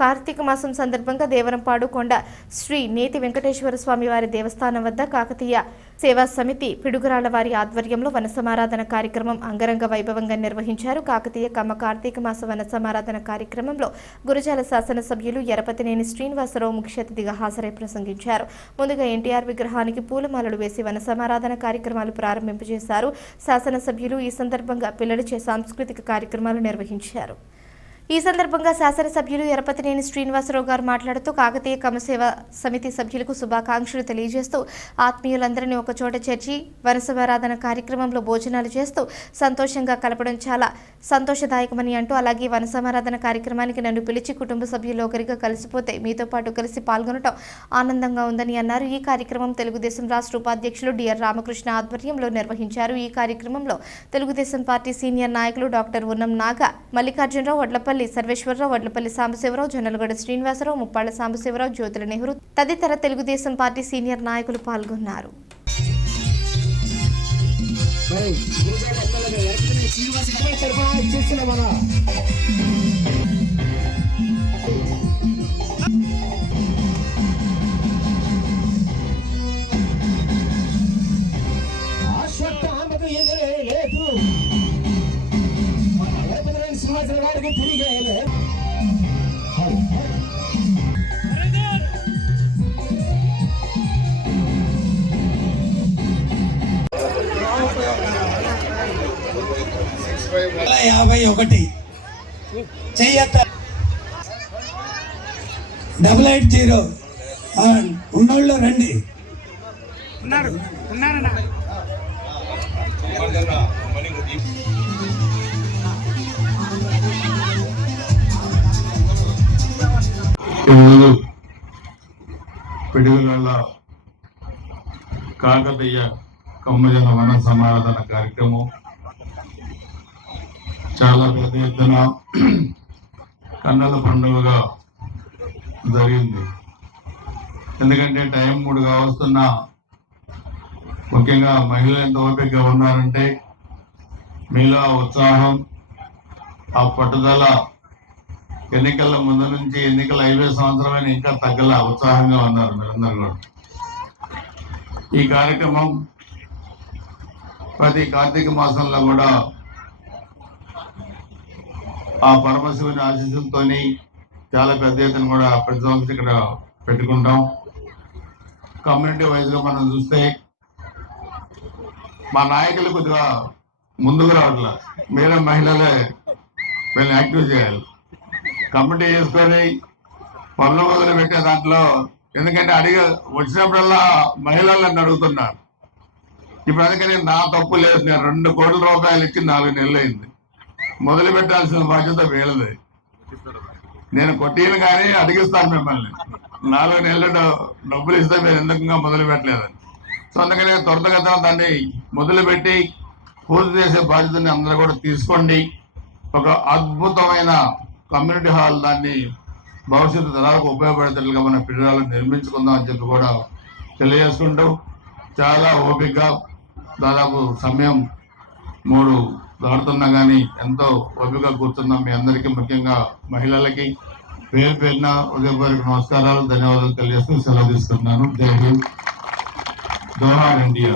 కార్తీక మాసం సందర్భంగా దేవరంపాడు కొండ శ్రీ నేతి వెంకటేశ్వర స్వామి వారి దేవస్థానం వద్ద కాకతీయ సేవా సమితి పిడుగురాళ్ళ వారి ఆధ్వర్యంలో వన సమారాధన కార్యక్రమం అంగరంగ వైభవంగా నిర్వహించారు. కాకతీయ కమ్మ కార్తీక మాస వన సమారాధన కార్యక్రమంలో గురజాల శాసనసభ్యులు ఎరపతినేని శ్రీనివాసరావు ముఖ్య అతిథిగా హాజరై ప్రసంగించారు. ముందుగా ఎన్టీఆర్ విగ్రహానికి పూలమాలలు వేసి వన సమారాధన కార్యక్రమాలు ప్రారంభింపజేశారు. శాసనసభ్యులు ఈ సందర్భంగా పిల్లలచే సాంస్కృతిక కార్యక్రమాలు నిర్వహించారు. ఈ సందర్భంగా శాసనసభ్యులు ఎరపతినేని శ్రీనివాసరావు గారు మాట్లాడుతూ కాకతీయ కమసేవ సమితి సభ్యులకు శుభాకాంక్షలు తెలియజేస్తూ ఆత్మీయులందరినీ ఒకచోట చేర్చి వనసవారాధన కార్యక్రమంలో భోజనాలు చేస్తూ సంతోషంగా కలపడం చాలా సంతోషదాయకమని అంటూ అలాగే వనసమారాధన కార్యక్రమానికి నన్ను పిలిచి కుటుంబ సభ్యులు ఒకరిగా కలిసిపోతే మీతో పాటు కలిసి పాల్గొనటం ఆనందంగా ఉందని అన్నారు. ఈ కార్యక్రమం తెలుగుదేశం రాష్ట్ర ఉపాధ్యక్షులు డిఆర్ రామకృష్ణ ఆధ్వర్యంలో నిర్వహించారు. ఈ కార్యక్రమంలో తెలుగుదేశం పార్టీ సీనియర్ నాయకులు డాక్టర్ ఉన్నం నాగ మల్లికార్జునరావు వడ్లపల్లి సర్వేశ్వరరావు వడ్లపల్లి సాంబశివరావు జొన్నలగడ శ్రీనివాసరావు ముప్పాళ్ళ సాంబశివరావు జ్యోతుల నెహ్రూ తదితర తెలుగుదేశం పార్టీ సీనియర్ నాయకులు పాల్గొన్నారు. మరి గారికి తిరిగి యాభై ఒకటి. చెయ్యత్త. Double eight zero. ఉన్నోళ్ళు రండి. ఈరోజు పిడుగుల కాకతీయ కమ్మజన వన సమారాధన కార్యక్రమం చాలా పెద్ద ఎత్తున కన్నుల పండుగగా జరిగింది. ఎందుకంటే టైం మూడు కావస్తున్నా ముఖ్యంగా మహిళలు ఎంత ఓపికగా ఉన్నారంటే మీలో ఆ ఉత్సాహం ఆ పట్టుదల ఎన్నికల ముందు నుంచి ఎన్నికల ఐదో సంవత్సరమైన ఇంకా తగ్గల ఉత్సాహంగా ఉన్నారు మీరందరూ కూడా. ఈ కార్యక్రమం ప్రతి కార్తీక మాసంలో కూడా ఆ పరమశివుని ఆశీస్సులతో చాలా పెద్ద ఎత్తున కూడా ప్రతి సంవత్సరం ఇక్కడ పెట్టుకుంటాం. కమ్యూనిటీ వైజ్గా మనం చూస్తే మా నాయకులు కొద్దిగా ముందుకు రావట్లా. మీరే మహిళలే వీళ్ళని యాక్టివ్ చేయాలి. కమిటీ చేసుకొని పనులు మొదలు పెట్టే దాంట్లో ఎందుకంటే అడిగి వచ్చినప్పుడల్లా మహిళలు నన్ను అడుగుతున్నారు. ఇప్పుడు అందుకని నా తప్పు లేదు నేను రెండు కోట్ల రూపాయలు ఇచ్చి నాలుగు నెలలు అయింది. మొదలు పెట్టాల్సిన బాధ్యత వీళ్ళది. నేను కొట్టిన కానీ అడిగిస్తాను మిమ్మల్ని. నాలుగు నెలలు డ- డబ్బులు ఇస్తే మీరు ఎందుకు మొదలు పెట్టలేదని సో అందుకని త్వరితగతిన దాన్ని మొదలుపెట్టి పూర్తి చేసే బాధ్యతని అందరూ కూడా తీసుకోండి. ఒక అద్భుతమైన కమ్యూనిటీ హాల్ దాన్ని భవిష్యత్తు తరాలకు ఉపయోగపడేటట్లుగా మన పిల్లలను నిర్మించుకుందాం అని చెప్పి కూడా తెలియజేసుకుంటూ చాలా ఓపికగా దాదాపు సమయం మూడు దాడుతున్నా కానీ ఎంతో ఓపికగా కూర్చున్నాం మీ అందరికీ ముఖ్యంగా మహిళలకి. పేరు పేరున ఉదయపూర్వక నమస్కారాలు ధన్యవాదాలు తెలియజేస్తూ సెలవు తీసుకుంటున్నాను. జై హింద్. జోహార్ ఇండియా